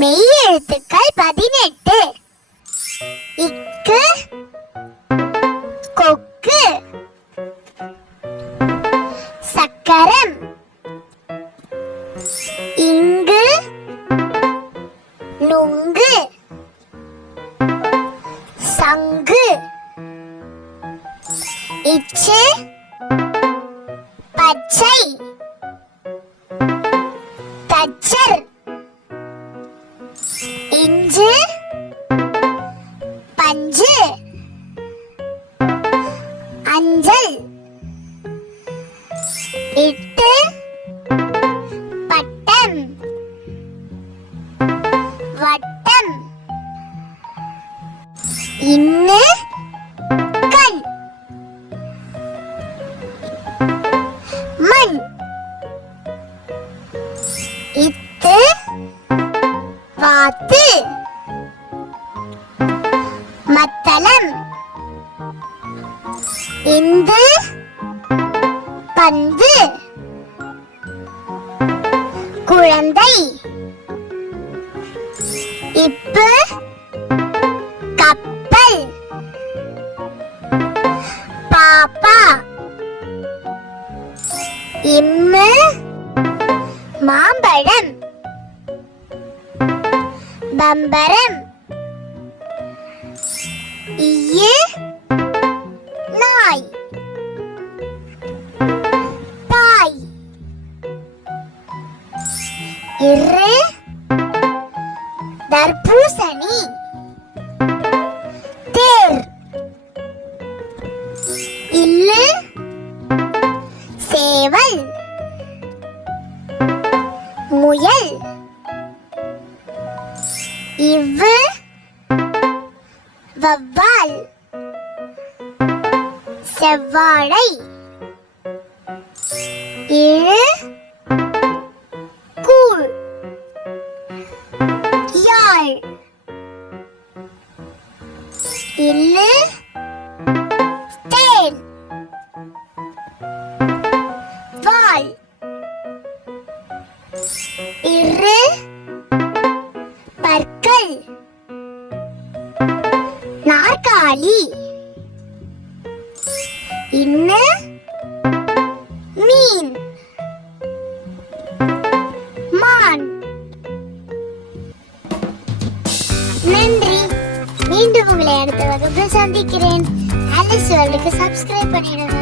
மெய் எழுத்துக்கள் 18. இக்கு, கொக்கு, சக்கரம், இங்கு, நுங்கு, சங்கு, இச்சு, பச்சை, தச்சர், இஞ்சு, பஞ்சு, அஞ்சல், இட்டு, பட்டம், வட்டம், இன்னு, கண், மண், இத்து, வாத்து, மத்தளம், இந்து, பந்து, குழந்தை, இப்பு, கப்பல், பாப்பா, இம்மு, மாம்பழம், பம்பரம், ஈயு, நாய், பாய், இரு, தர்பூசணி, தேர், இல்லு, சேவல், முயல், இவ்வு, வவ்வால், செவ்வாழை, இழு, கூழ், யாழ், இல்லு, தேன், வாள், இரு, பற்கள், நாற்காலி, இன்னு, மீன், மான். நன்றி. மீண்டும் உங்களை அடுத்த வகுப்பில் சந்திக்கிறேன். ஆலிஸ் வேர்ல்டுக்கு சப்ஸ்கிரைப் பண்ணிடுங்க.